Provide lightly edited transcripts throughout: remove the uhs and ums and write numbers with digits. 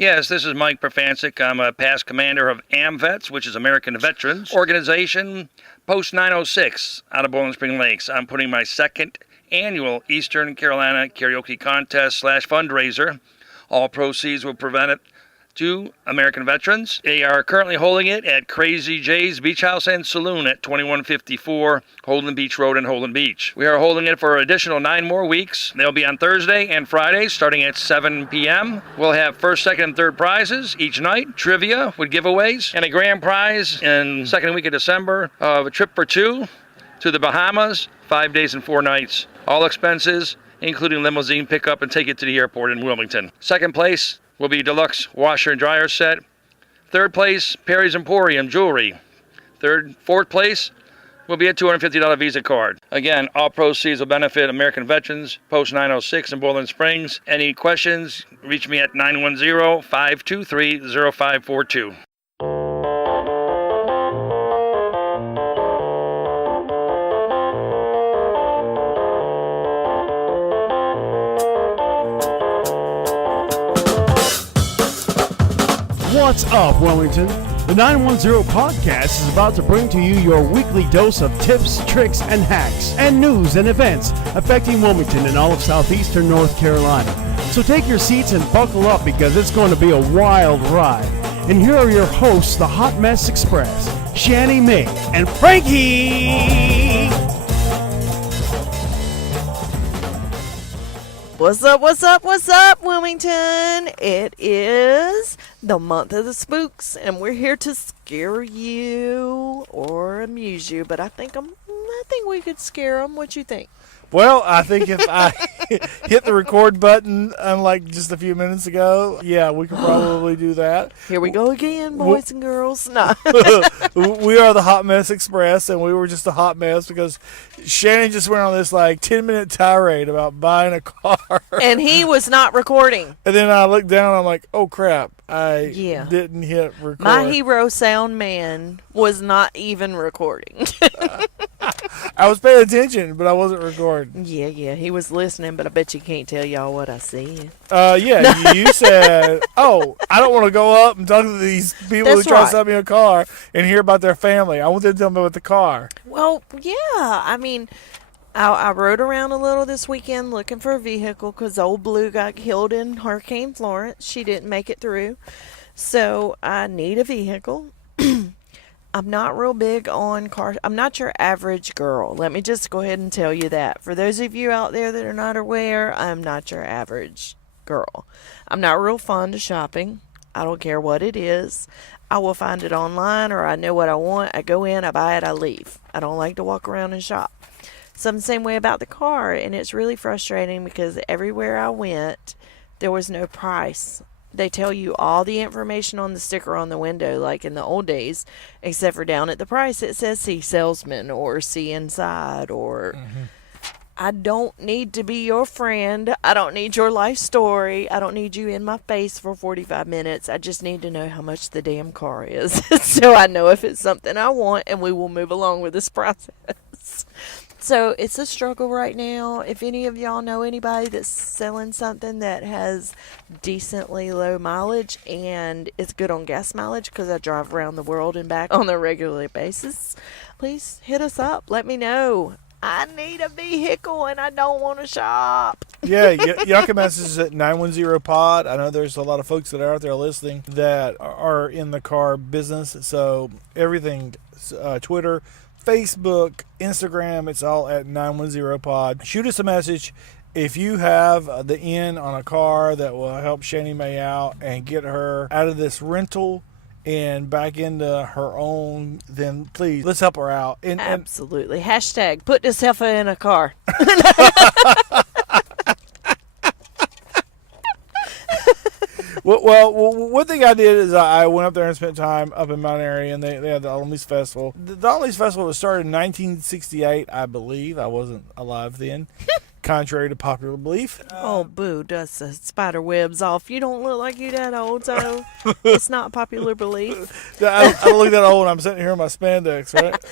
Yes, this is Mike Profancic. I'm a past commander of AMVETS, which is American Veterans Organization, Post 906 out of Bowling Spring Lakes. I'm putting my second annual Eastern Carolina Karaoke Contest / fundraiser. All proceeds will prevent it to American Veterans. They are currently holding it at Crazy J's Beach House and Saloon at 2154 Holden Beach Road in Holden Beach. We are holding it for an additional 9 more weeks. They'll be on Thursday and Friday starting at 7 p.m. We'll have first, second, and third prizes each night, trivia with giveaways, and a grand prize in second week of December of a trip for 2 to the Bahamas, 5 days and 4 nights. All expenses, including limousine pickup and take it to the airport in Wilmington. Second place will be deluxe washer and dryer set. Third place, Perry's Emporium jewelry. Fourth place will be a $250 Visa card. Again, all proceeds will benefit American Veterans, Post 906 in Bowling Springs. Any questions, reach me at 910-523-0542. What's up, Wilmington? The 910 podcast is about to bring to you your weekly dose of tips, tricks, and hacks, and news and events affecting Wilmington and all of southeastern North Carolina. So take your seats and buckle up because it's going to be a wild ride. And here are your hosts, the Hot Mess Express, Shani May and Frankie! What's up, what's up, what's up, Wilmington? It is the month of the spooks, and we're here to scare you or amuse you, but I think we could scare them. What you think? Well, I think if I hit the record button unlike just a few minutes ago, yeah, we could probably do that. Here we go again, boys and girls. No. We are the Hot Mess Express, and we were just a hot mess because Shannon just went on this 10-minute tirade about buying a car. And he was not recording. And then I looked down and I'm like, oh crap, I didn't hit record. My hero sound man was not even recording. I was paying attention, but I wasn't recording. Yeah, he was listening, but I bet you can't tell y'all what I said. You said, oh, I don't want to go up and talk to these people who try to sell me a car and hear about their family. I want them to tell me about the car. Well, yeah, I mean, I rode around a little this weekend looking for a vehicle because old Blue got killed in Hurricane Florence. She didn't make it through. So I need a vehicle. I'm not real big on cars. I'm not your average girl. Let me just go ahead and tell you that. For those of you out there that are not aware, I'm not your average girl. I'm not real fond of shopping. I don't care what it is. I will find it online or I know what I want. I go in, I buy it, I leave. I don't like to walk around and shop. So I'm the same way about the car, and it's really frustrating because everywhere I went, there was no price. They tell you all the information on the sticker on the window, like in the old days, except for down at the price it says see salesman or see inside or I don't need to be your friend. I don't need your life story. I don't need you in my face for 45 minutes. I just need to know how much the damn car is so I know if it's something I want and we will move along with this process. So it's a struggle right now. If any of y'all know anybody that's selling something that has decently low mileage and it's good on gas mileage, because I drive around the world and back on a regular basis, please hit us up. Let me know. I need a vehicle and I don't want to shop. Yeah, y'all can message us at 910-POD. I know there's a lot of folks that are out there listening that are in the car business. So everything, Twitter, Facebook, Instagram, it's all at 910-POD. Shoot us a message if you have the in on a car that will help Shani May out and get her out of this rental and back into her own, then please, let's help her out. Absolutely. Hashtag put this heifer in a car. Well, one thing I did is I went up there and spent time up in Mount Airy, and they had the Olney's Festival. The Olney's Festival was started in 1968, I believe. I wasn't alive then, contrary to popular belief. Oh, boo, dust the spider webs off. You don't look like you that old, so it's not popular belief. I don't look that old when I'm sitting here in my spandex, right?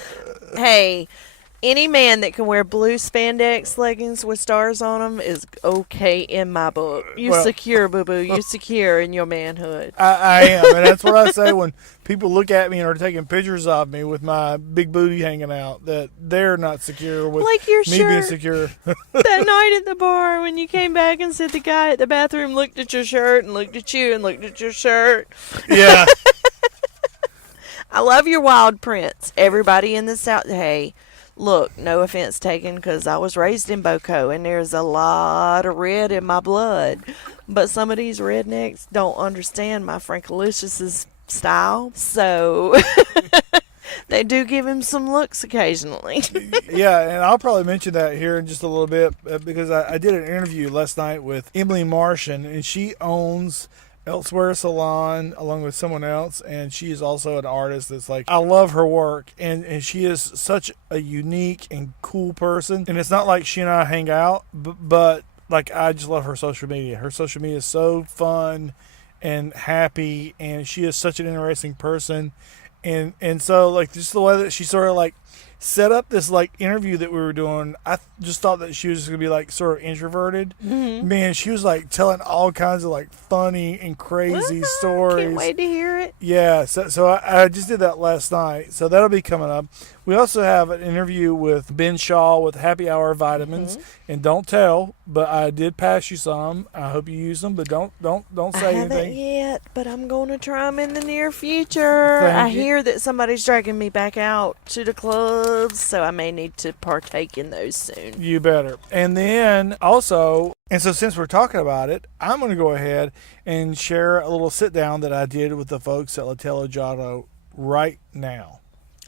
Hey, Any man that can wear blue spandex leggings with stars on them is okay in my book. You Well- secure, boo-boo. You secure in your manhood. I am, and that's what I say when people look at me and are taking pictures of me with my big booty hanging out, that they're not secure with Like your me being shirt. secure. That night at the bar when you came back and said the guy at the bathroom looked at your shirt and looked at you and looked at your shirt. Yeah. I love your wild prints. Everybody in the South, hey, look, no offense taken because I was raised in Boco and there's a lot of red in my blood. But some of these rednecks don't understand my Frankalicious' style. So they do give him some looks occasionally. Yeah, and I'll probably mention that here in just a little bit because I did an interview last night with Emily Martian, and she owns Elsewhere Salon along with someone else, and she is also an artist that's like, I love her work, and she is such a unique and cool person. And it's not like she and I hang out, but like, I just love her social media. Her social media is so fun and happy, and she is such an interesting person. And so, like, just the way that she sort of like set up this like interview that we were doing, I just thought that she was just gonna be like sort of introverted. Mm-hmm. Man, she was like telling all kinds of like funny and crazy stories. Can't wait to hear it. Yeah, so I just did that last night. So that'll be coming up. We also have an interview with Ben Shaw with Happy Hour Vitamins. And don't tell, but I did pass you some. I hope you use them, but don't say I haven't anything. yet, but I'm going to try them in the near future. Thank I you. hear that somebody's dragging me back out to the clubs, so I may need to partake in those soon. You better. And then also, and so since we're talking about it, I'm going to go ahead and share a little sit down that I did with the folks at Latella Gelato right now.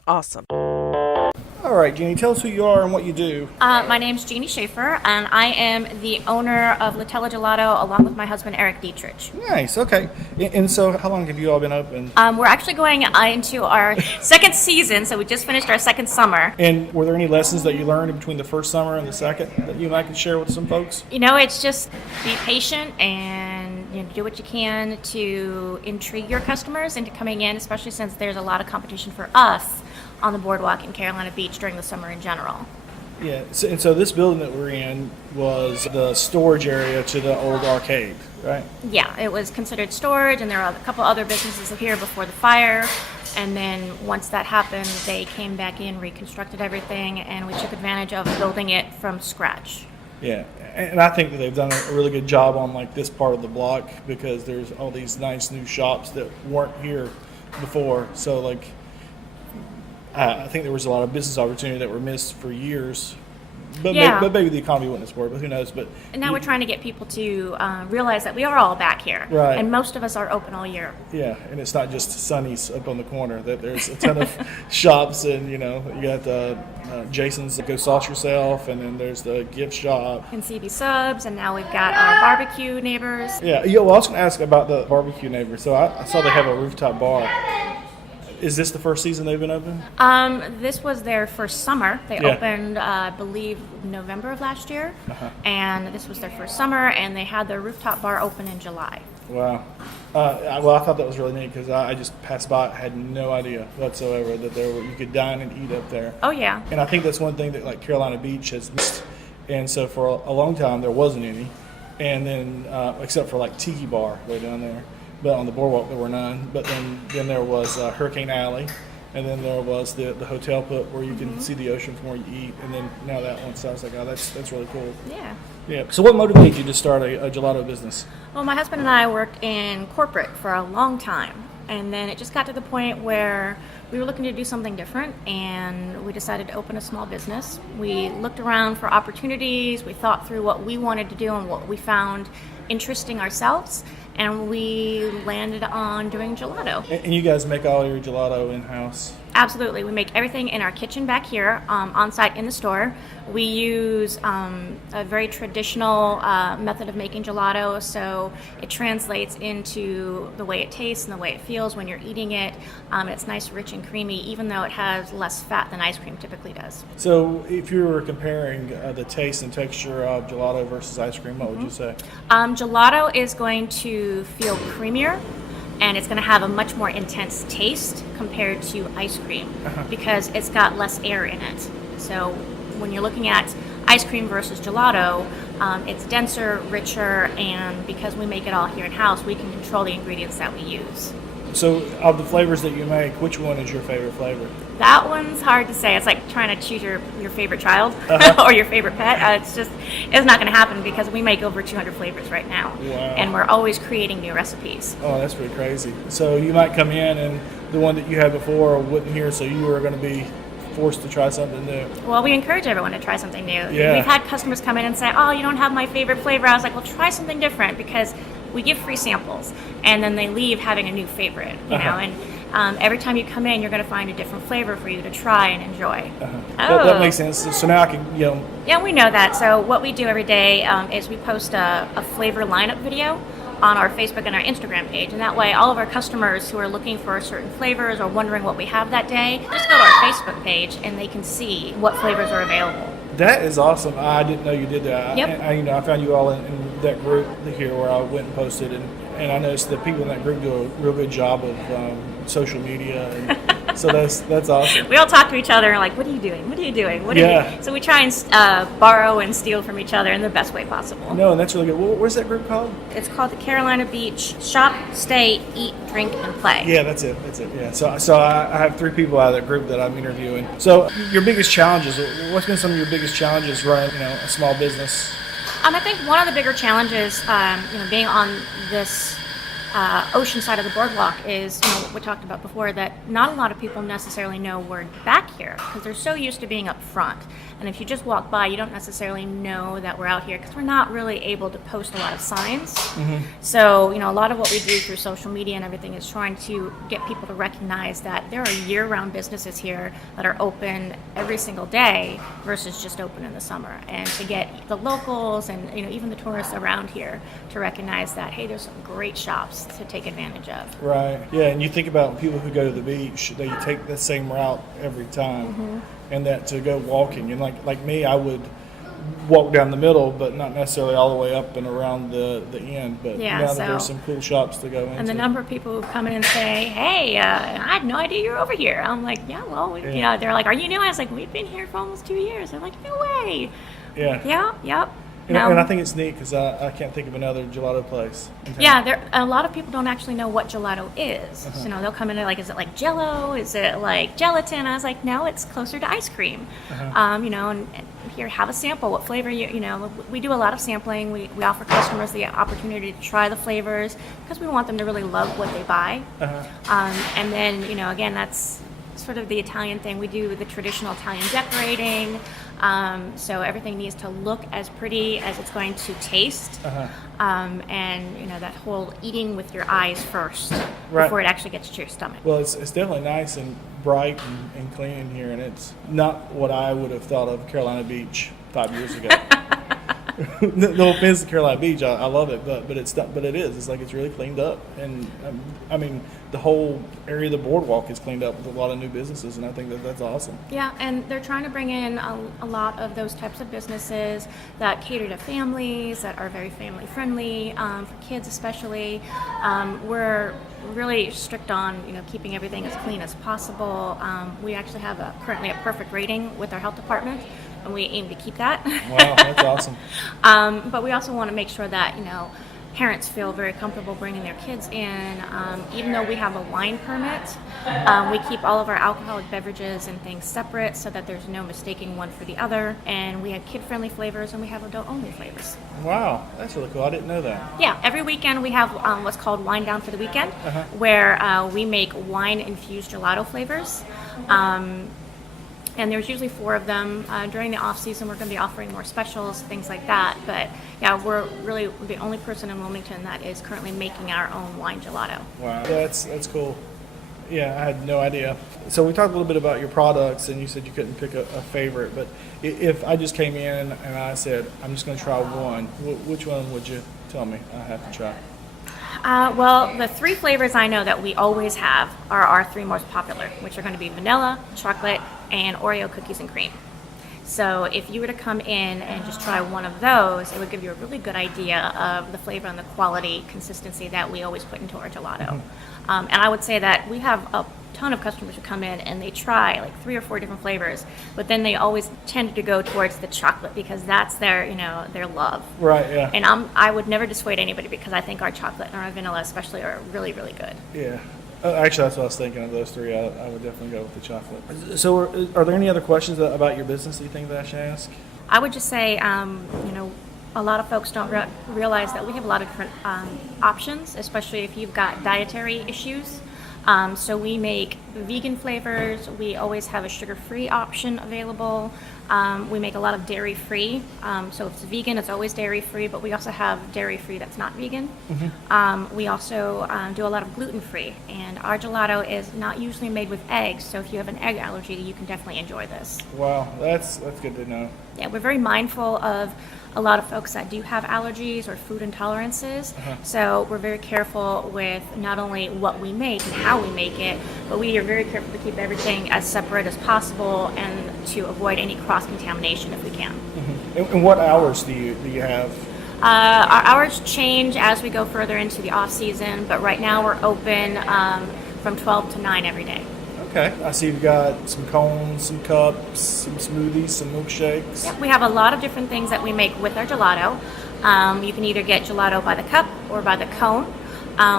Awesome. All right, Jeannie, tell us who you are and what you do. My name's Jeanie Schaffer, and I am the owner of Latella Gelato along with my husband, Eric Dietrich. Nice, okay. And so how long have you all been open? We're actually going into our second season, so we just finished our second summer. And were there any lessons that you learned in between the first summer and the second that you and I can share with some folks? You know, it's just be patient and do what you can to intrigue your customers into coming in, especially since there's a lot of competition for us on the boardwalk in Carolina Beach during the summer in general. Yeah, so this building that we're in was the storage area to the old arcade, right? Yeah, it was considered storage, and there are a couple other businesses here before the fire. And then once that happened, they came back in, reconstructed everything, and we took advantage of building it from scratch. Yeah, and I think that they've done a really good job on like this part of the block because there's all these nice new shops that weren't here before. So like, I think there was a lot of business opportunity that were missed for years. But, Yeah. but maybe the economy wouldn't support it, but who knows? But And now we're trying to get people to realize that we are all back here. Right. And most of us are open all year. yeah, and it's not just Sonny's up on the corner. That there's a ton of shops, and you got Jason's Go Sauce Yourself, and then there's the gift shop. And CB Subs, and now we've got our barbecue neighbors. Yeah, well, I was going to ask about the barbecue neighbor. So I saw they have a rooftop bar. Is this the first season they've been open? This was their first summer. They Yeah. opened, I believe, November of last year. And this was their first summer, and they had their rooftop bar open in July. Wow. Well, I thought that was really neat because I just passed by, had no idea whatsoever that you could dine and eat up there. Oh, yeah. And I think that's one thing that like Carolina Beach has missed. And so for a long time there wasn't any, and then except for like Tiki Bar way down there, but on the boardwalk there were none. But then there was Hurricane Alley, and then there was the hotel put where you can see the ocean from where you eat, and then now that one. So I was like, oh, that's really cool. Yeah. Yeah. So what motivated you to start a gelato business? Well, my husband and I worked in corporate for a long time, and then it just got to the point where we were looking to do something different, and we decided to open a small business. We looked around for opportunities, we thought through what we wanted to do and what we found interesting ourselves, and we landed on doing gelato. And you guys make all your gelato in-house? Absolutely. We make everything in our kitchen back here, on site in the store. We use a very traditional method of making gelato, so it translates into the way it tastes and the way it feels when you're eating it. It's nice, rich, and creamy, even though it has less fat than ice cream typically does. So if you were comparing the taste and texture of gelato versus ice cream, what would you say? Gelato is going to feel creamier, and it's going to have a much more intense taste compared to ice cream because it's got less air in it. So when you're looking at ice cream versus gelato, it's denser, richer, and because we make it all here in-house, we can control the ingredients that we use. So, of the flavors that you make, which one is your favorite flavor? That one's hard to say. It's like trying to choose your favorite child or your favorite pet. It's not going to happen because we make over 200 flavors right now. Wow. And we're always creating new recipes. Oh, that's pretty crazy. So you might come in and the one that you had before wouldn't hear, so you were going to be forced to try something new. Well, we encourage everyone to try something new. Yeah. We've had customers come in and say, oh, you don't have my favorite flavor. I was like, well, try something different, because we give free samples and then they leave having a new favorite, you know, and every time you come in, you're going to find a different flavor for you to try and enjoy. That makes sense. So now I can, Yeah, we know that. So what we do every day is we post a flavor lineup video on our Facebook and our Instagram page, and that way all of our customers who are looking for certain flavors or wondering what we have that day, just go to our Facebook page and they can see what flavors are available. That is awesome. I didn't know you did that. Yep. I found you all in that group here where I went and posted, and I noticed that people in that group do a real good job of social media, and so that's awesome. We all talk to each other and like, what are you doing? What are you doing? What are you? So we try and borrow and steal from each other in the best way possible. No, and that's really good. What's that group called? It's called the Carolina Beach Shop, Stay, Eat, Drink, and Play. Yeah, that's it. Yeah. So I have 3 people out of that group that I'm interviewing. So your biggest challenges? What's been some of your biggest challenges running, a small business? I think one of the bigger challenges, being on this ocean side of the boardwalk is, what we talked about before, that not a lot of people necessarily know we're back here because they're so used to being up front. And if you just walk by, you don't necessarily know that we're out here because we're not really able to post a lot of signs. Mm-hmm. So, a lot of what we do through social media and everything is trying to get people to recognize that there are year-round businesses here that are open every single day versus just open in the summer. And to get the locals and, even the tourists around here to recognize that, hey, there's some great shops to take advantage of. Right. Yeah, and you think about people who go to the beach, they take the same route every time. Mm-hmm. And that to go walking, and like me, I would walk down the middle, but not necessarily all the way up and around the end. But now that there's some cool shops to go into. And the number of people who come in and say, hey, I had no idea you're over here. I'm like, yeah, well, they're like, are you new? I was like, we've been here for almost 2 years. They're like, no way. Yeah. Yeah, yep. And I think it's neat because I can't think of another gelato place. Yeah, a lot of people don't actually know what gelato is. Uh-huh. They'll come in and like, is it like Jell-O? Is it like gelatin? I was like, no, it's closer to ice cream. Uh-huh. And here, have a sample. What flavor we do a lot of sampling. We offer customers the opportunity to try the flavors because we want them to really love what they buy. Uh-huh. And then, again, that's sort of the Italian thing. We do the traditional Italian decorating. So everything needs to look as pretty as it's going to taste. Uh-huh. And that whole eating with your eyes first before it actually gets to your stomach. Well, it's definitely nice and bright and clean in here, and it's not what I would have thought of Carolina Beach 5 years ago. No offense to Carolina Beach, I love it, but it's not. But it is. It's like it's really cleaned up, and the whole area of the boardwalk is cleaned up with a lot of new businesses, and I think that's awesome. Yeah, and they're trying to bring in a lot of those types of businesses that cater to families, that are very family friendly, for kids especially. We're really strict on keeping everything as clean as possible. We actually have currently a perfect rating with our health department, and we aim to keep that. Wow, that's awesome. But we also want to make sure that parents feel very comfortable bringing their kids in. Even though we have a wine permit, we keep all of our alcoholic beverages and things separate so that there's no mistaking one for the other. And we have kid-friendly flavors and we have adult-only flavors. Wow, that's really cool. I didn't know that. Yeah, every weekend we have what's called Wine Down for the Weekend, where we make wine-infused gelato flavors. And there's usually 4 of them. During the off season, we're going to be offering more specials, things like that. But yeah, we're really the only person in Wilmington that is currently making our own wine gelato. Wow, that's cool. Yeah, I had no idea. So we talked a little bit about your products, and you said you couldn't pick a favorite. But if I just came in and I said, I'm just going to try one, which one would you tell me I have to try? Well, the 3 flavors I know that we always have are our 3 most popular, which are going to be vanilla, chocolate, and Oreo cookies and cream. So if you were to come in and just try one of those, it would give you a really good idea of the flavor and the quality consistency that we always put into our gelato. And I would say that we have a ton of customers who come in and they try like 3 or 4 different flavors, but then they always tend to go towards the chocolate because that's their, their love. Right. Yeah. And I would never dissuade anybody because I think our chocolate and our vanilla especially are really, really good. Yeah. Actually, that's what I was thinking of those three. I would definitely go with the chocolate. So, are there any other questions about your business that you think that I should ask? I would just say, a lot of folks don't realize that we have a lot of different options, especially if you've got dietary issues. So we make vegan flavors. We always have a sugar-free option available. We make a lot of dairy-free. So if it's vegan, it's always dairy-free, but we also have dairy-free that's not vegan. Mm-hmm. We also do a lot of gluten-free, and our gelato is not usually made with eggs. So if you have an egg allergy, you can definitely enjoy this. Wow, that's good to know. Yeah, we're very mindful of a lot of folks that do have allergies or food intolerances. So we're very careful with not only what we make and how we make it, but we are very careful to keep everything as separate as possible and to avoid any cross-contamination if we can. And what hours do you have? Our hours change as we go further into the off-season, but right now we're open from 12 to 9 every day. Okay. I see you've got some cones, some cups, some smoothies, some milkshakes. Yep, we have a lot of different things that we make with our gelato. You can either get gelato by the cup or by the cone.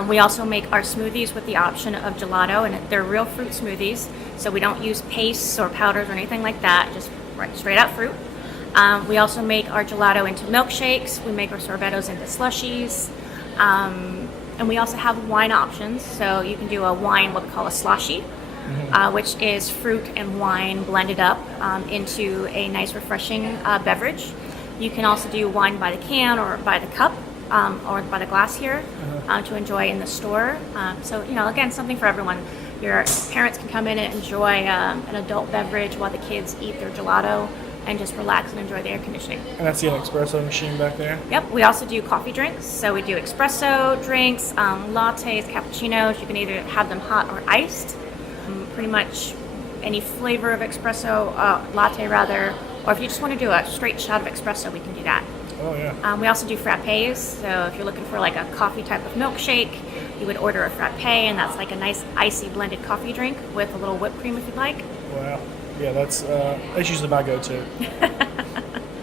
We also make our smoothies with the option of gelato, and they're real fruit smoothies, so we don't use pastes or powders or anything like that, just straight out fruit. We also make our gelato into milkshakes. We make our sorbettos into slushies. And we also have wine options, so you can do a wine, what we call a sloshy. Which is fruit and wine blended up into a nice refreshing beverage. You can also do wine by the can or by the cup or by the glass here to enjoy in the store. So, again, something for everyone. Your parents can come in and enjoy an adult beverage while the kids eat their gelato and just relax and enjoy the air conditioning. And I see an espresso machine back there. Yep, we also do coffee drinks. So we do espresso drinks, lattes, cappuccinos. You can either have them hot or iced. Pretty much any flavor of espresso, latte rather, or if you just want to do a straight shot of espresso, we can do that. Oh, yeah. We also do frappes, so if you're looking for like a coffee type of milkshake, you would order a frappe, and that's like a nice icy blended coffee drink with a little whipped cream if you'd like. Wow. Yeah, that's usually my go-to.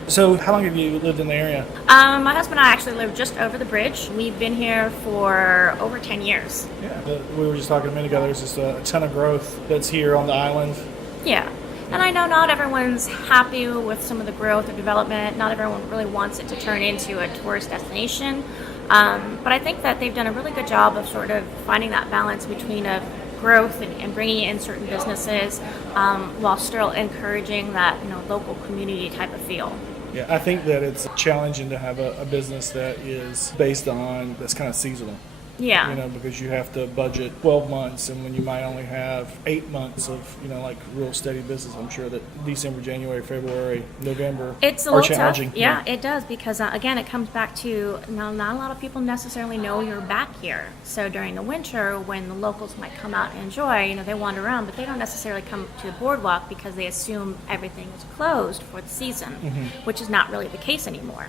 So how long have you lived in the area? My husband and I actually live just over the bridge. We've been here for over 10 years. Yeah, we were just talking a minute ago. There's just a ton of growth that's here on the island. Yeah, and I know not everyone's happy with some of the growth or development. Not everyone really wants it to turn into a tourist destination. But I think that they've done a really good job of sort of finding that balance between growth and bringing in certain businesses while still encouraging that local community type of feel. Yeah, I think that it's challenging to have a business that is based on, that's kind of seasonal. Yeah. Because you have to budget 12 months, and when you might only have 8 months of, like real steady business, I'm sure that December, January, February, November it's a are little challenging. Tough. Yeah, it does, because again, it comes back to not a lot of people necessarily know you're back here. So during the winter, when the locals might come out and enjoy, they wander around, but they don't necessarily come to the boardwalk because they assume everything is closed for the season, which is not really the case anymore.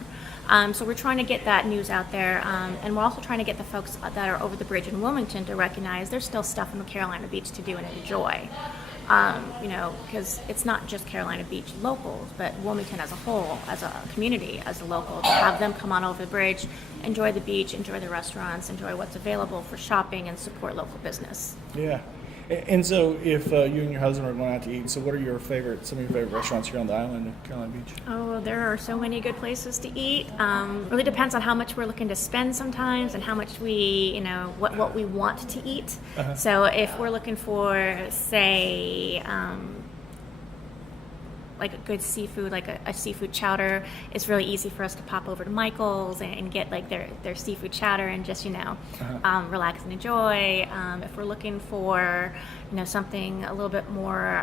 So we're trying to get that news out there, and we're also trying to get the folks that are over the bridge in Wilmington to recognize there's still stuff in the Carolina Beach to do and enjoy. Because it's not just Carolina Beach locals, but Wilmington as a whole, as a community, as a local, to have them come on over the bridge, enjoy the beach, enjoy the restaurants, enjoy what's available for shopping, and support local business. Yeah. And so if you and your husband are going out to eat, so what are some of your favorite restaurants here on the island of Carolina Beach? Oh, there are so many good places to eat. Really depends on how much we're looking to spend sometimes and how much we, what we want to eat. So if we're looking for, say, like a good seafood, like a seafood chowder, it's really easy for us to pop over to Michael's and get like their seafood chowder and just relax and enjoy. If we're looking for something a little bit more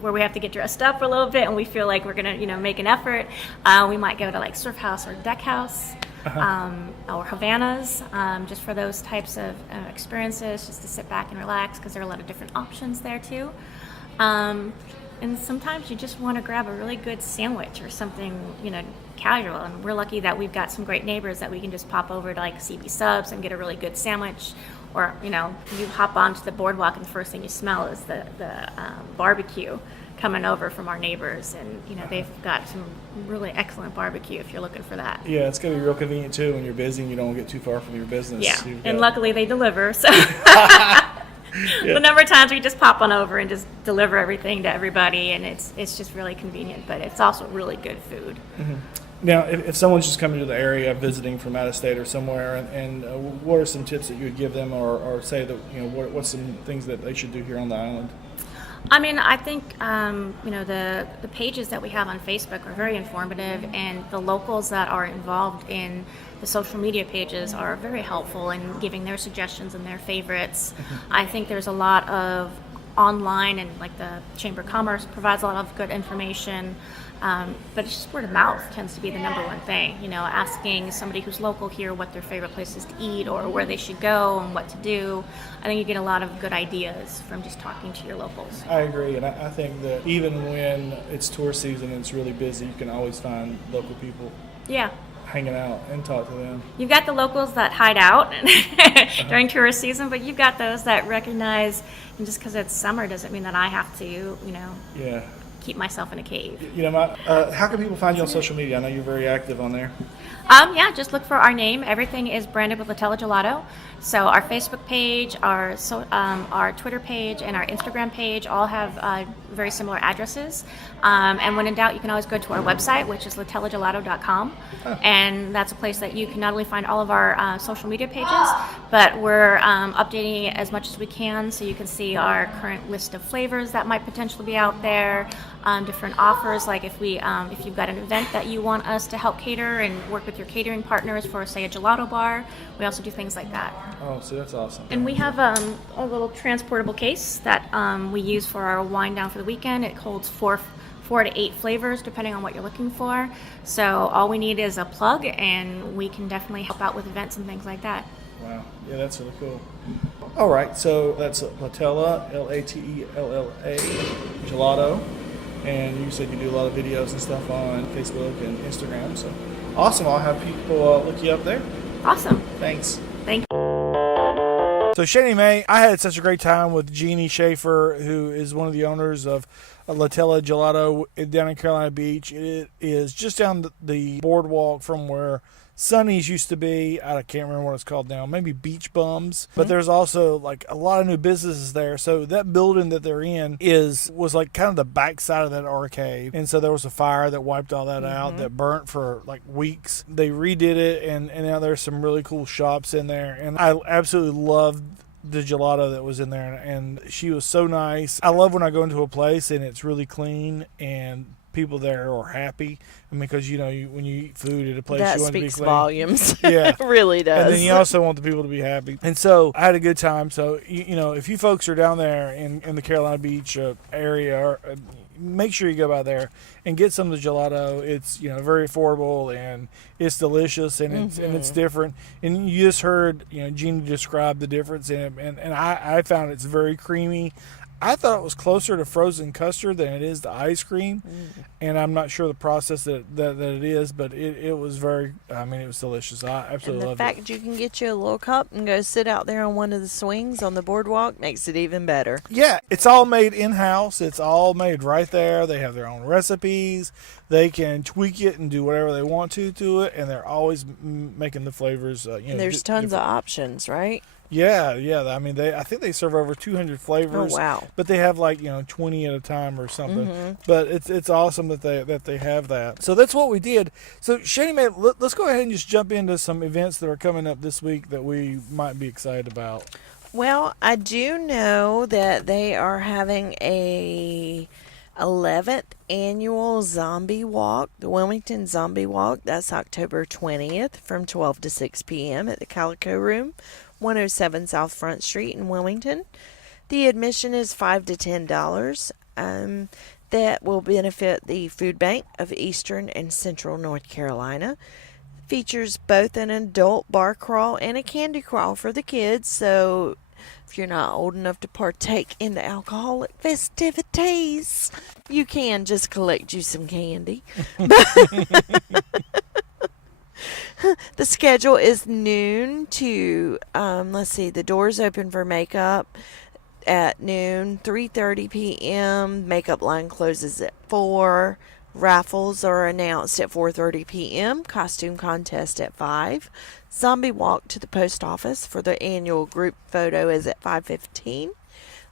where we have to get dressed up a little bit and we feel like we're gonna make an effort, we might go to like Surf House or Deck House. Or Havana's, just for those types of experiences, just to sit back and relax, because there are a lot of different options there too. And sometimes you just want to grab a really good sandwich or something, casual. And we're lucky that we've got some great neighbors that we can just pop over to like CB Subs and get a really good sandwich. or you hop onto the boardwalk and the first thing you smell is the barbecue coming over from our neighbors, and they've got some really excellent barbecue if you're looking for that. Yeah, it's going to be real convenient too when you're busy and you don't get too far from your business. Yeah, and luckily they deliver, so the number of times we just pop on over and just deliver everything to everybody, and it's just really convenient, but it's also really good food. Mm-hmm. Now, if someone's just coming to the area visiting from out of state or somewhere, and what are some tips that you would give them, or say that what's some things that they should do here on the island? I mean, I think the pages that we have on Facebook are very informative, and the locals that are involved in the social media pages are very helpful in giving their suggestions and their favorites. I think there's a lot of online, and like the Chamber of Commerce provides a lot of good information. But it's just word of mouth tends to be the number one thing. Asking somebody who's local here what their favorite places to eat or where they should go and what to do. I think you get a lot of good ideas from just talking to your locals. I agree, and I think that even when it's tourist season and it's really busy, you can always find local people. Yeah. Hanging out and talk to them. You've got the locals that hide out during tourist season, but you've got those that recognize, and just because it's summer doesn't mean that I have to, Yeah. keep myself in a cave. How can people find you on social media? I know you're very active on there. Yeah, just look for our name. Everything is branded with Latella Gelato. So our Facebook page, our Twitter page, and our Instagram page all have very similar addresses. And when in doubt, you can always go to our website, which is latellagelato.com. And that's a place that you can not only find all of our social media pages, but we're updating it as much as we can, so you can see our current list of flavors that might potentially be out there, different offers, like if you've got an event that you want us to help cater and work with your catering partners for, say, a gelato bar. We also do things like that. Oh, so that's awesome. And we have a little transportable case that we use for our wine down for the weekend. It holds four to 8 flavors, depending on what you're looking for. So all we need is a plug, and we can definitely help out with events and things like that. Wow. Yeah, that's really cool. All right, so that's Latella, Latella Gelato. And you said you do a lot of videos and stuff on Facebook and Instagram. So awesome. I'll have people look you up there. Awesome. Thanks. Thank you. So Shani May, I had such a great time with Jeanie Schaffer, who is one of the owners of Latella Gelato down in Carolina Beach. It is just down the boardwalk from where Sunny's used to be. I can't remember what it's called now. Maybe Beach Bums. But there's also like a lot of new businesses there. So that building that they're in was like kind of the backside of that arcade. And so there was a fire that wiped all that out, that burnt for like weeks. They redid it, and now there's some really cool shops in there. And I absolutely loved the gelato that was in there, and she was so nice. I love when I go into a place and it's really clean and people there are happy, and because when you eat food at a place, that you want it to be speaks clean. Volumes. Yeah, it really does. And then you also want the people to be happy. And so I had a good time. So if you folks are down there in the Carolina Beach area, make sure you go by there and get some of the gelato. It's very affordable, and it's delicious, and it's different. And you just heard Jeanie describe the difference in it, and I found it's very creamy. I thought it was closer to frozen custard than it is to ice cream, and I'm not sure the process that it is, but it was very, it was delicious. I absolutely loved it. And the fact that you can get you a little cup and go sit out there on one of the swings on the boardwalk makes it even better. Yeah, it's all made in-house. It's all made right there. They have their own recipes. They can tweak it and do whatever they want to it, and they're always making the flavors. And there's tons of options, right? Yeah. I think they serve over 200 flavors. Oh, wow. But they have 20 at a time or something. But it's awesome that they have that. So that's what we did. So Shani, man, let's go ahead and just jump into some events that are coming up this week that we might be excited about. Well, I do know that they are having a 11th annual zombie walk, the Wilmington Zombie Walk. That's October 20th from 12 to 6 p.m. at the Calico Room, 107 South Front Street in Wilmington. The admission is $5 to $10. That will benefit the Food Bank of Eastern and Central North Carolina. Features both an adult bar crawl and a candy crawl for the kids, so if you're not old enough to partake in the alcoholic festivities, you can just collect you some candy. The schedule is noon to, the doors open for makeup at noon, 3:30 p.m. Makeup line closes at 4. Raffles are announced at 4:30 p.m. Costume contest at 5. Zombie walk to the post office for the annual group photo is at 5:15.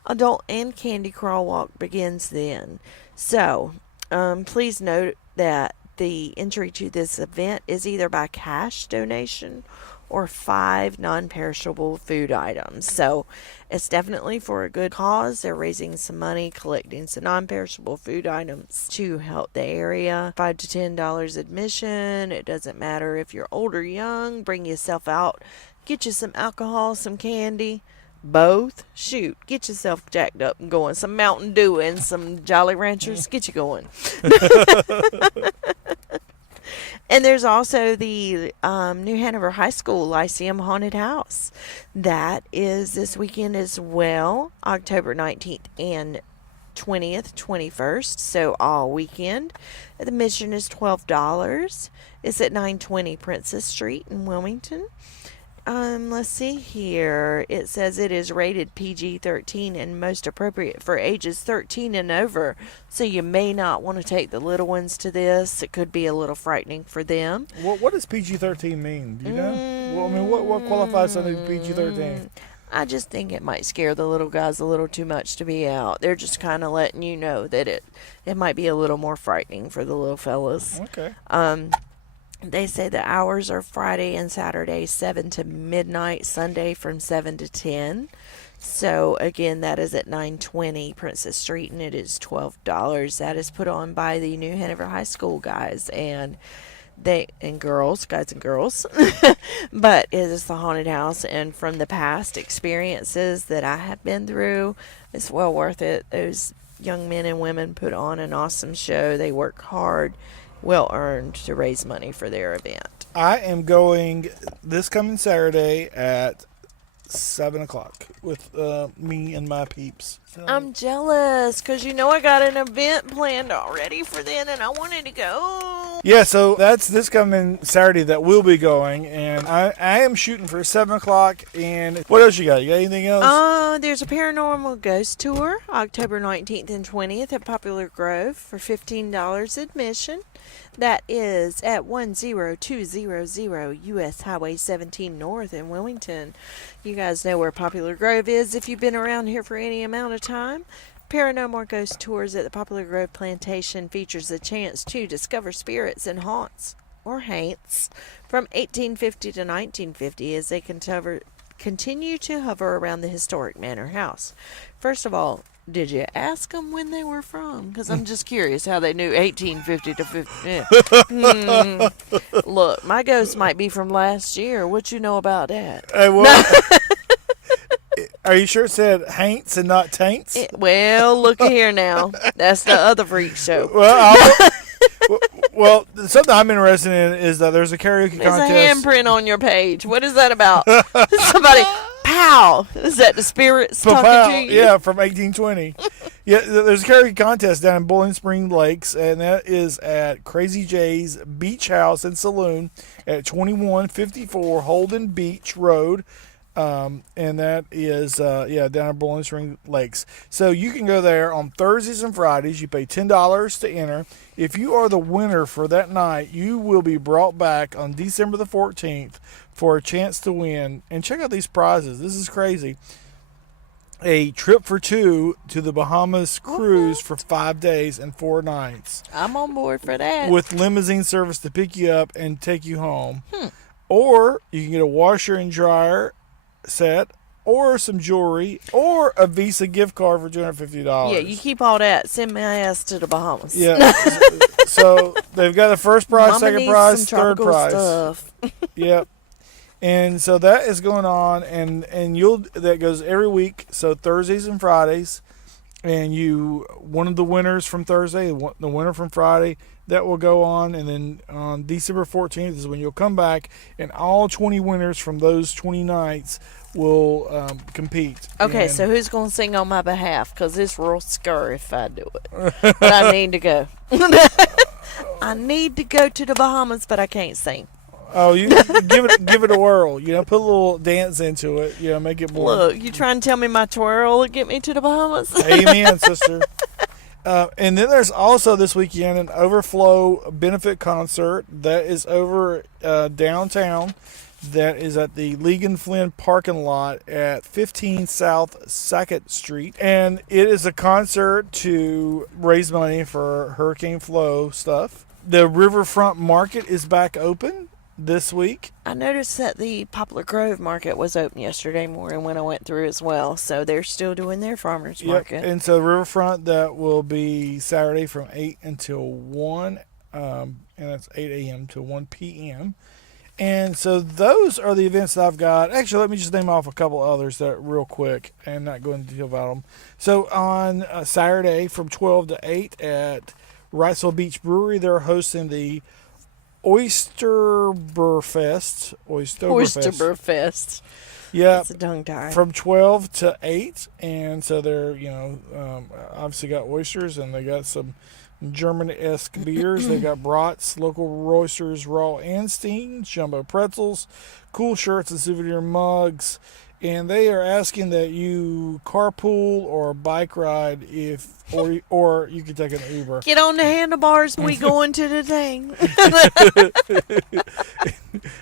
Adult and candy crawl walk begins then. So, please note that the entry to this event is either by cash donation or 5 non-perishable food items. So it's definitely for a good cause. They're raising some money, collecting some non-perishable food items to help the area. $5 to $10 admission. It doesn't matter if you're old or young. Bring yourself out. Get you some alcohol, some candy. Both. Shoot. Get yourself jacked up and going. Some Mountain Dew and some Jolly Ranchers. Get you going. And there's also the New Hanover High School Lyceum Haunted House. That is this weekend as well, October 19th and 20th, 21st, so all weekend. The admission is $12. It's at 920 Princess Street in Wilmington. Let's see here. It says it is rated PG-13 and most appropriate for ages 13 and over. So you may not want to take the little ones to this. It could be a little frightening for them. What does PG-13 mean? Do you know? Well, I mean, what qualifies under PG-13? I just think it might scare the little guys a little too much to be out. They're just kind of letting you know that it might be a little more frightening for the little fellas. Okay. They say the hours are Friday and Saturday, 7 to midnight, Sunday from 7 to 10. So, again, that is at 920 Princess Street, and it is $12. That is put on by the New Hanover High School guys and girls. But it is the haunted house, and from the past experiences that I have been through, it's well worth it. Those young men and women put on an awesome show. They work hard. Well earned to raise money for their event. I am going this coming Saturday at 7 o'clock with me and my peeps. So. I'm jealous because I got an event planned already for then and I wanted to go. Yeah, so that's this coming Saturday that we'll be going, and I am shooting for 7 o'clock. And what else you got? You got anything else? There's a paranormal ghost tour October 19th and 20th at Poplar Grove for $15 admission. That is at 10200 U.S. Highway 17 North in Wilmington. You guys know where Poplar Grove is if you've been around here for any amount of time. Paranormal Ghost Tours at the Poplar Grove Plantation features a chance to discover spirits and haunts, or haints, from 1850 to 1950 as they continue to hover around the historic manor house. First of all, did you ask them when they were from? Because I'm just curious how they knew 1850 to 50. Look, my ghost might be from last year. What you know about that? Hey, well, are you sure it said haints and not taints? Well, look here now. That's the other freak show. Well, something I'm interested in is that there's a karaoke contest. There's a handprint on your page. What is that about? Somebody, pow! Is that the spirits talking to you? Yeah, from 1820. Yeah, there's a karaoke contest down in Bowling Spring Lakes, and that is at Crazy J's Beach House and Saloon at 2154 Holden Beach Road. And that is, down at Bowling Spring Lakes. So you can go there on Thursdays and Fridays. You pay $10 to enter. If you are the winner for that night, you will be brought back on December the 14th for a chance to win. And check out these prizes. This is crazy. A trip for 2 to the Bahamas cruise for 5 days and 4 nights. I'm on board for that. With limousine service to pick you up and take you home. Or you can get a washer and dryer set, or some jewelry, or a Visa gift card for $250. Yeah, you keep all that. Send my ass to the Bahamas. Yeah. So they've got the first prize, Mama second needs prize, some third tropical prize. stuff. Yep. And so that is going on, and that goes every week. So Thursdays and Fridays, and one of the winners from Thursday, the winner from Friday, that will go on, and then on December 14th is when you'll come back, and all 20 winners from those 20 nights will compete. Okay, so who's going to sing on my behalf? Because it's real scary if I do it. But I need to go. I need to go to the Bahamas, but I can't sing. Oh, you give it a whirl. Put a little dance into it. Make it more. Look, you trying to tell me my twirl will get me to the Bahamas? Amen, sister. And then there's also this weekend an Overflow benefit concert that is over downtown. That is at the Legan Flynn parking lot at 15 South 2nd Street. And it is a concert to raise money for Hurricane Flo stuff. The Riverfront Market is back open this week. I noticed that the Poplar Grove Market was open yesterday morning when I went through as well. So they're still doing their farmers market. And so Riverfront, that will be Saturday from 8 until 1. And that's 8 a.m. to 1 p.m. And so those are the events that I've got. Actually, let me just name off a couple others that real quick and not go into detail about them. So on Saturday from 12 to 8 at Wrightsville Beach Brewery, they're hosting the Oysterberfest. Oysterberfest. Yeah. It's a tongue tie. From 12 to 8. And so they're, obviously got oysters, and they got some German-esque beers. They got brats, local roasters, raw and steamed, jumbo pretzels, cool shirts and souvenir mugs. And they are asking that you carpool or bike ride or you can take an Uber. Get on the handlebars and we going to the thing.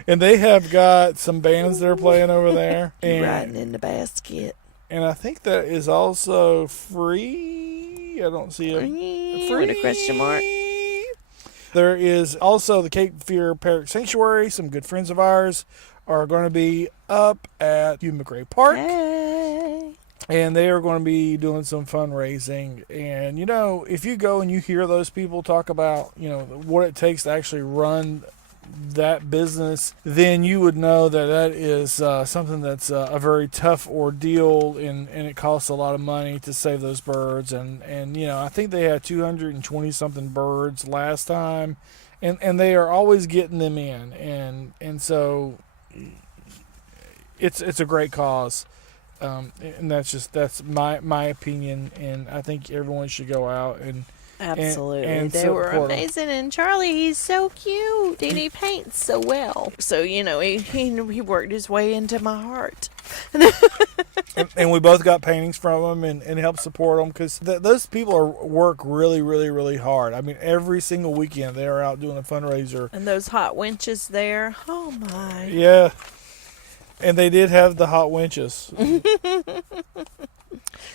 And they have got some bands that are playing over there. And riding in the basket. And I think that is also free. I don't see a With a question mark. There is also the Cape Fear Parrot Sanctuary. Some good friends of ours are going to be up at Hugh McRae Park. Hey. And they are going to be doing some fundraising. And, if you go and you hear those people talk about, what it takes to actually run that business, then you would know that is something that's a very tough ordeal, and it costs a lot of money to save those birds. And I think they had 220 something birds last time, and they are always getting them in, and so it's a great cause. And that's my opinion, and I think everyone should go out and absolutely and they were support amazing. And Charlie, he's so cute and he paints so well, so he worked his way into my heart. and we both got paintings from them and helped support them, because those people work really, really, really hard. I mean, every single weekend they are out doing a fundraiser. And those hot winches there, oh my. Yeah. And they did have the hot winches.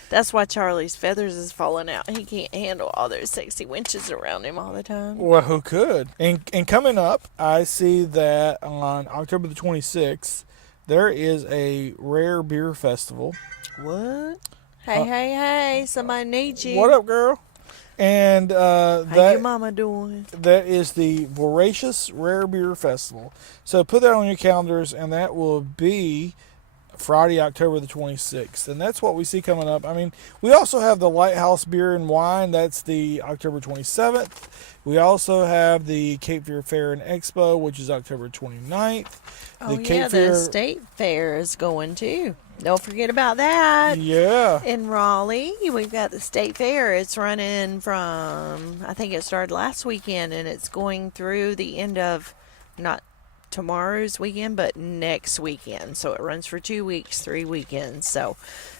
That's why Charlie's feathers is falling out. He can't handle all those sexy winches around him all the time. Well, who could? And coming up, I see that on October the 26th, there is a rare beer festival. What? Hey, somebody needs you. What up, girl? And how your mama doing? That is the Voracious Rare Beer Festival. So put that on your calendars, and that will be Friday, October the 26th. And that's what we see coming up. I mean, we also have the Lighthouse Beer and Wine. That's the October 27th. We also have the Cape Fear Fair and Expo, which is October 29th. The State Fair is going too. Don't forget about that. Yeah. In Raleigh, we've got the State Fair. It's running from, I think it started last weekend, and it's going through the end of, not tomorrow's weekend, but next weekend. So it runs for 2 weeks, 3 weekends. So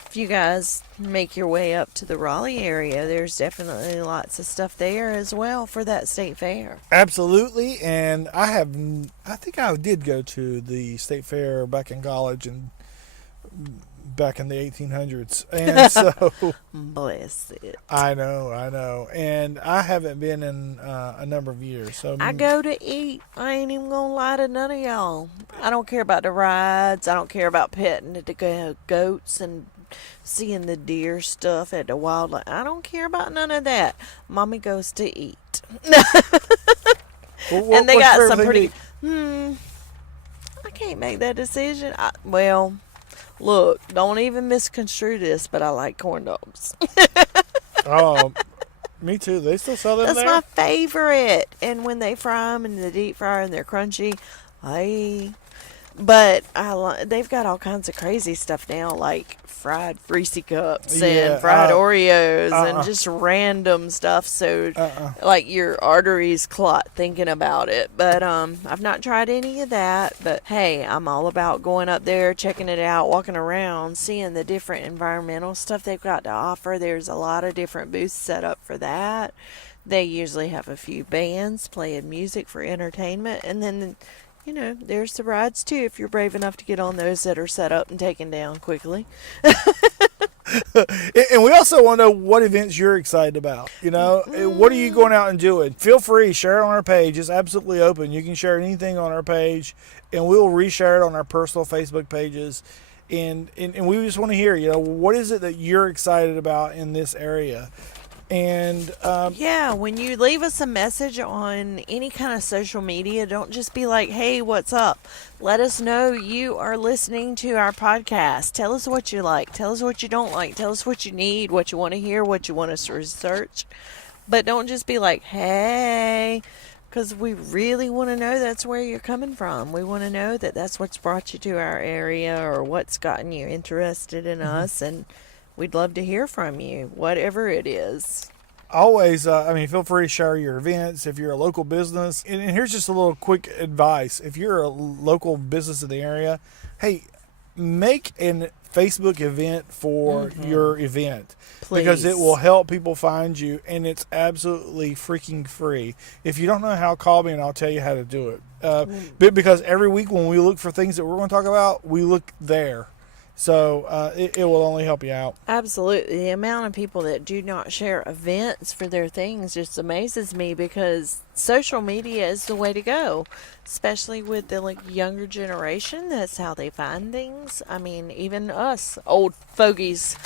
if you guys make your way up to the Raleigh area, there's definitely lots of stuff there as well for that State Fair. Absolutely. And I think I did go to the State Fair back in college and back in the 1800s, and so bless it. I know, and I haven't been in a number of years. So I go to eat. I ain't even gonna lie to none of y'all. I don't care about the rides. I don't care about petting the goats and seeing the deer stuff at the wildlife. I don't care about none of that. Mommy goes to eat. And they got some pretty. I can't make that decision. Look, don't even misconstrue this, but I like corn dogs. Oh, me too. They still sell them That's there? my favorite. And when they fry them in the deep fryer and they're crunchy, But they've got all kinds of crazy stuff now, like fried Reese cups and fried Oreos and just random stuff. So, like, your arteries clot thinking about it. But I've not tried any of that. But hey, I'm all about going up there, checking it out, walking around, seeing the different environmental stuff they've got to offer. There's a lot of different booths set up for that. They usually have a few bands playing music for entertainment, and then, you know, there's the rides too if you're brave enough to get on those that are set up and taken down quickly. And we also want to know what events you're excited about. You know, what are you going out and doing? Feel free, share it on our page. It's absolutely open. You can share anything on our page, and we'll reshare it on our personal Facebook pages. And we just want to hear, you know, what is it that you're excited about in this area? And yeah, when you leave us a message on any kind of social media, don't just be like, hey, what's up? Let us know you are listening to our podcast. Tell us what you like. Tell us what you don't like. Tell us what you need, what you want to hear, what you want us to research. But don't just be like, hey, because we really want to know that's where you're coming from. We want to know that that's what's brought you to our area or what's gotten you interested in us, and we'd love to hear from you, whatever it is. Always, feel free to share your events if you're a local business. And here's just a little quick advice. If you're a local business in the area, hey, make a Facebook event for your event. Please. Because it will help people find you, and it's absolutely freaking free. If you don't know how, call me and I'll tell you how to do it. Because every week when we look for things that we're going to talk about, we look there. So it will only help you out. Absolutely. The amount of people that do not share events for their things just amazes me, because social media is the way to go, especially with the younger generation. That's how they find things. I mean, even us old fogies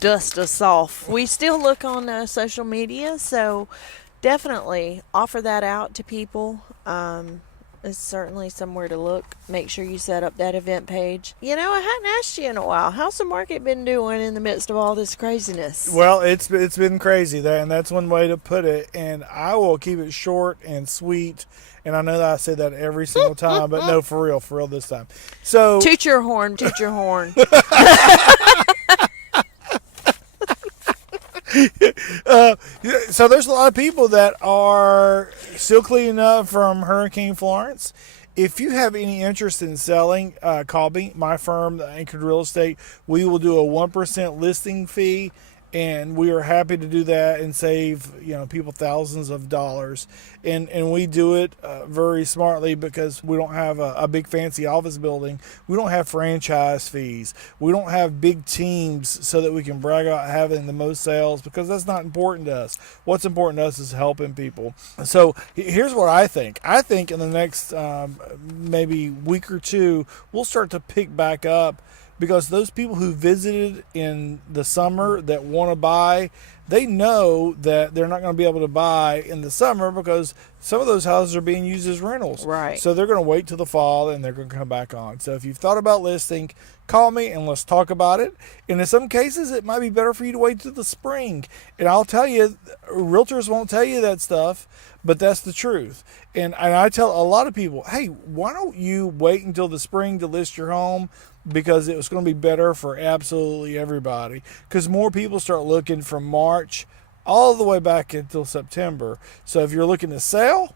dust us off. We still look on social media, so definitely offer that out to people. It's certainly somewhere to look. Make sure you set up that event page. You know, I hadn't asked you in a while. How's the market been doing in the midst of all this craziness? Well, it's been crazy, and that's one way to put it. And I will keep it short and sweet. And I know that I say that every single time, but no, for real this time. So toot your horn, toot your horn. So there's a lot of people that are still cleaning up from Hurricane Florence. If you have any interest in selling, call me. My firm, Anchored Real Estate, we will do a 1% listing fee, and we are happy to do that and save people thousands of dollars. And we do it very smartly, because we don't have a big fancy office building. We don't have franchise fees. We don't have big teams so that we can brag about having the most sales, because that's not important to us. What's important to us is helping people. So here's what I think. I think in the next maybe week or two, we'll start to pick back up, because those people who visited in the summer that want to buy, they know that they're not going to be able to buy in the summer, because some of those houses are being used as rentals. Right. So they're going to wait till the fall, and they're going to come back on. So if you've thought about listing, call me and let's talk about it. And in some cases, it might be better for you to wait till the spring. And I'll tell you, realtors won't tell you that stuff, but that's the truth. And I tell a lot of people, hey, why don't you wait until the spring to list your home? Because it was going to be better for absolutely everybody. Because more people start looking from March all the way back until September. So if you're looking to sell,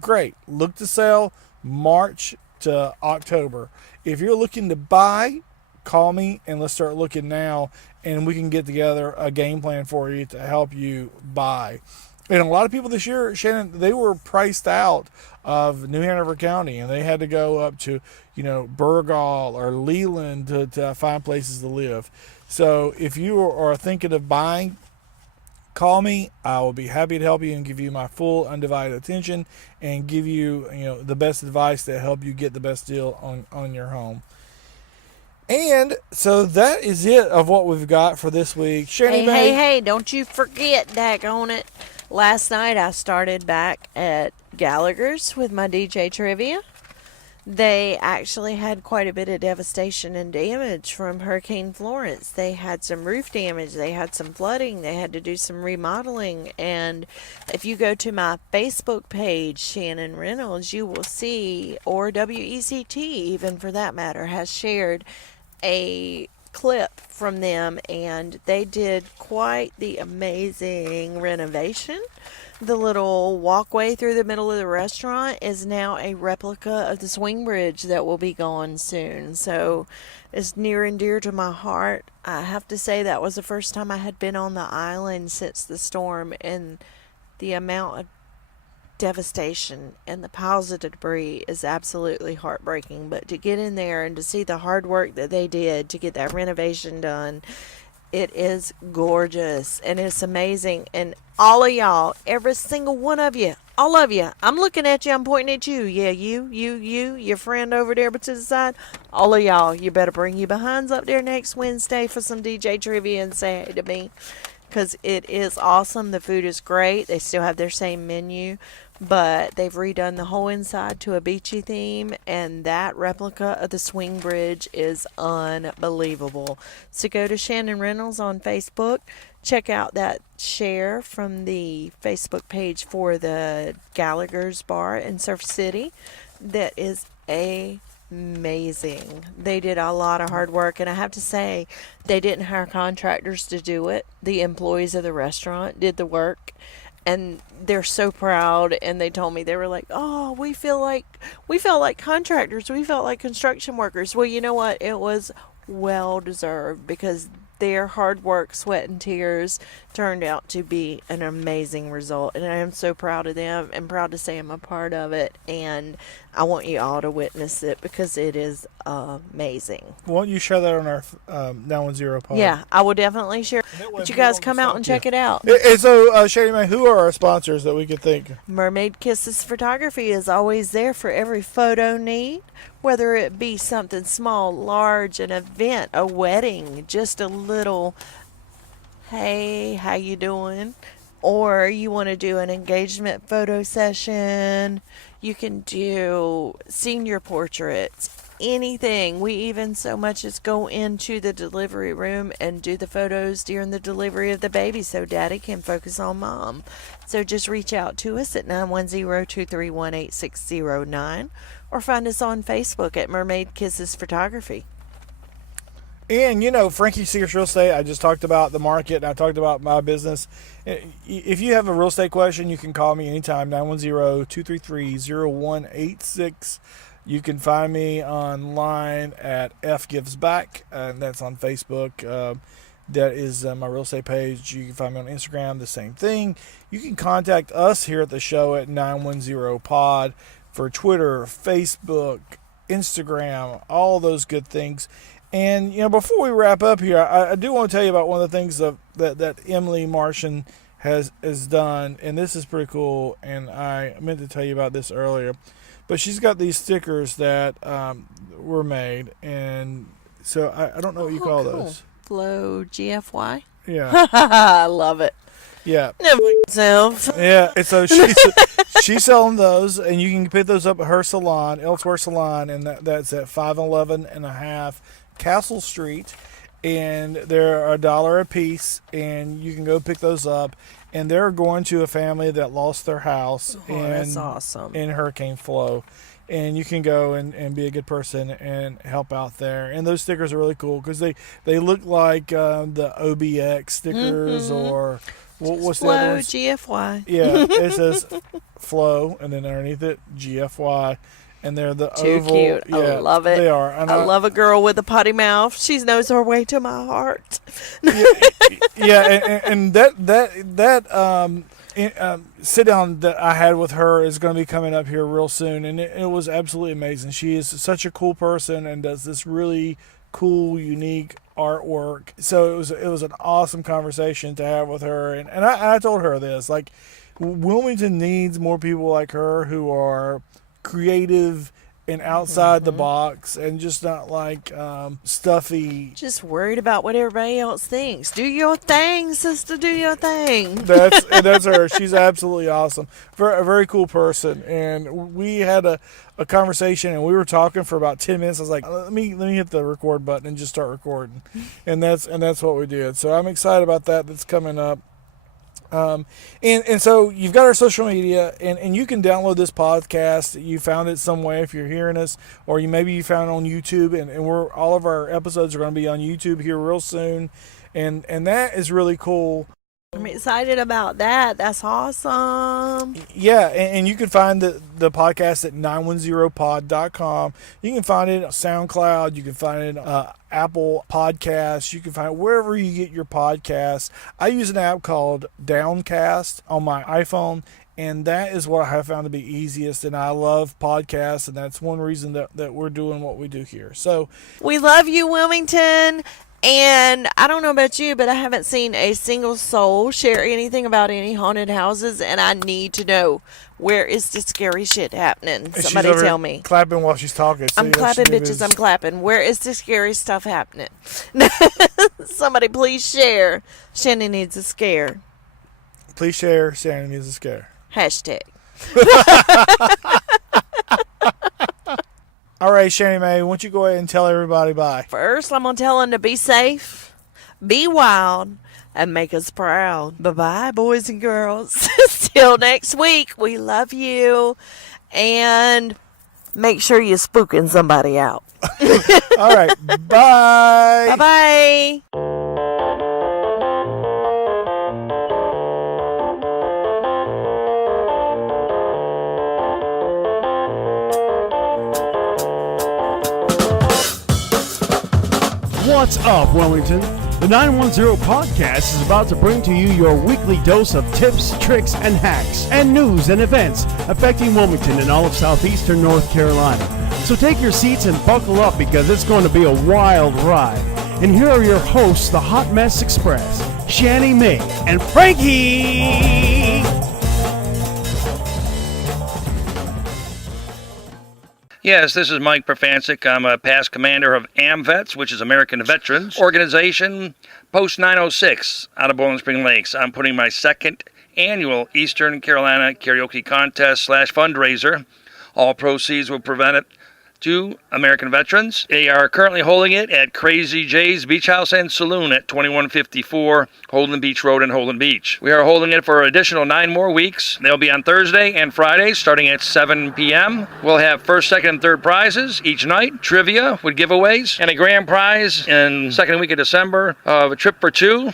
great. Look to sell March to October. If you're looking to buy, call me and let's start looking now, and we can get together a game plan for you to help you buy. And a lot of people this year, Shannon, they were priced out of New Hanover County, and they had to go up to, Burgall or Leland to find places to live. So if you are thinking of buying, call me. I will be happy to help you and give you my full undivided attention, and give you, the best advice to help you get the best deal on your home. And so that is it of what we've got for this week. Shannon, Hey, don't you forget, daggone it. Last night I started back at Gallagher's with my DJ trivia. They actually had quite a bit of devastation and damage from Hurricane Florence. They had some roof damage, they had some flooding, they had to do some remodeling. And if you go to my Facebook page, Shannon Reynolds, you will see, or WECT, even for that matter, has shared a clip from them, and they did quite the amazing renovation. The little walkway through the middle of the restaurant is now a replica of the swing bridge that will be gone soon. So it's near and dear to my heart. I have to say that was the first time I had been on the island since the storm, and the amount of devastation and the piles of debris is absolutely heartbreaking. But to get in there and to see the hard work that they did to get that renovation done, it is gorgeous and it's amazing. And all of y'all, every single one of you, all of you, I'm looking at you, I'm pointing at you. Yeah, you, your friend over there but to the side. All of y'all, you better bring your behinds up there next Wednesday for some DJ trivia and say hey to me. Because it is awesome. The food is great. They still have their same menu, but they've redone the whole inside to a beachy theme, and that replica of the swing bridge is unbelievable. So go to Shannon Reynolds on Facebook. Check out that share from the Facebook page for the Gallagher's Bar in Surf City. That is amazing. They did a lot of hard work, and I have to say, they didn't hire contractors to do it. The employees of the restaurant did the work, and they're so proud. And they told me, they were like, oh, we felt like contractors, we felt like construction workers. Well, you know what, it was well deserved, because their hard work, sweat, and tears turned out to be an amazing result. And I am so proud of them and proud to say I'm a part of it. And I want you all to witness it because it is amazing. Won't you share that on our 910 pod? Yeah, I will definitely share. But you guys come out and check it out. And so, Sherry Mae, who are our sponsors that we could thank? Mermaid Kisses Photography is always there for every photo need, whether it be something small, large, an event, a wedding, just a little, hey, how you doing? Or you want to do an engagement photo session. You can do senior portraits, anything. We even so much as go into the delivery room and do the photos during the delivery of the baby so daddy can focus on mom. So just reach out to us at 910-231-8609 or find us on Facebook at Mermaid Kisses Photography. And, Frankie Sears Real Estate, I just talked about the market, and I talked about my business. If you have a real estate question, you can call me anytime, 910-233-0186. You can find me online at F Gives Back, and that's on Facebook. That is my real estate page. You can find me on Instagram, the same thing. You can contact us here at the show at 910pod for Twitter, Facebook, Instagram, all those good things. And, before we wrap up here, I do want to tell you about one of the things that Emily Martian has done, and this is pretty cool, and I meant to tell you about this earlier. But she's got these stickers that were made, and so I don't know what you call cool. those. Flow GFY? Yeah. I love it. Yeah. Never myself. Yeah, and so she's selling those, and you can pick those up at her salon, Elsewhere Salon, and that's at 511 and a half Castle Street, and they're $1 a piece, and you can go pick those up. And they're going to a family that lost their house That's awesome. in Hurricane Flow. And you can go and be a good person and help out there. And those stickers are really cool because they look like the OBX stickers or what's the other Flow ones? GFY. Yeah, it says Flow, and then underneath it, GFY. And they're the Too oval. cute. Yeah, I love it. They are. I love a girl with a potty mouth. She knows her way to my heart. And that sit down that I had with her is going to be coming up here real soon, and it was absolutely amazing. She is such a cool person and does this really cool, unique artwork. So it was an awesome conversation to have with her, and I told her this, like, Wilmington needs more people like her who are creative and outside the box, and just not like stuffy. Just worried about what everybody else thinks. Do your thing, sister. Do your thing. That's her. She's absolutely awesome. A very cool person. And we had a conversation, and we were talking for about 10 minutes. I was like, let me hit the record button and just start recording. And that's what we did. So I'm excited about that. That's coming up. And so you've got our social media, and you can download this podcast. You found it some way if you're hearing us, or maybe you found it on YouTube, and all of our episodes are going to be on YouTube here real soon, and that is really cool. I'm excited about that. That's awesome. Yeah, and you can find the podcast at 910pod.com. You can find it on SoundCloud. You can find it on Apple Podcasts. You can find it wherever you get your podcasts. I use an app called Downcast on my iPhone, and that is what I have found to be easiest. And I love podcasts, and that's one reason that we're doing what we do here. So we love you, Wilmington. And I don't know about you, but I haven't seen a single soul share anything about any haunted houses, and I need to know, where is the scary shit happening? Somebody tell me. Clapping while she's talking. I'm clapping, bitches. I'm clapping. Where is the scary stuff happening? Somebody please share. Shannon needs a scare. Please share. Shannon needs a scare. Hashtag. All right, Shani Mae, why don't you go ahead and tell everybody bye? First, I'm going to tell them to be safe, be wild, and make us proud. Bye-bye, boys and girls. Till next week, we love you. And make sure you're spooking somebody out. All right, bye. Bye-bye. What's up, Wilmington? The 910 podcast is about to bring to you your weekly dose of tips, tricks, and hacks, and news and events affecting Wilmington and all of southeastern North Carolina. So take your seats and buckle up, because it's going to be a wild ride. And here are your hosts, the Hot Mess Express, Shani Mae and Frankie! Yes, this is Mike Profancic. I'm a past commander of AMVETS, which is American Veterans Organization, Post 906 out of Bowling Spring Lakes. I'm putting my second annual Eastern Carolina Karaoke Contest / fundraiser. All proceeds will prevent it to American veterans. They are currently holding it at Crazy J's Beach House and Saloon at 2154 Holden Beach Road in Holden Beach. We are holding it for an additional 9 more weeks. They'll be on Thursday and Friday starting at 7 p.m. We'll have first, second, and third prizes each night, trivia with giveaways, and a grand prize in second week of December of a trip for 2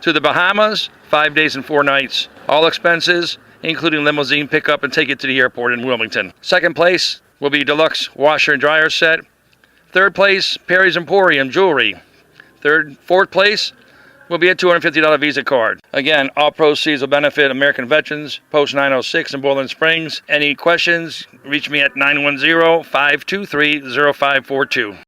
to the Bahamas, 5 days and 4 nights. All expenses, including limousine pickup and take it to the airport in Wilmington. Second place will be deluxe washer and dryer set. Third place, Perry's Emporium jewelry. Fourth place will be a $250 Visa card. Again, all proceeds will benefit American Veterans, Post 906 in Bowling Springs. Any questions, reach me at 910-523-0542.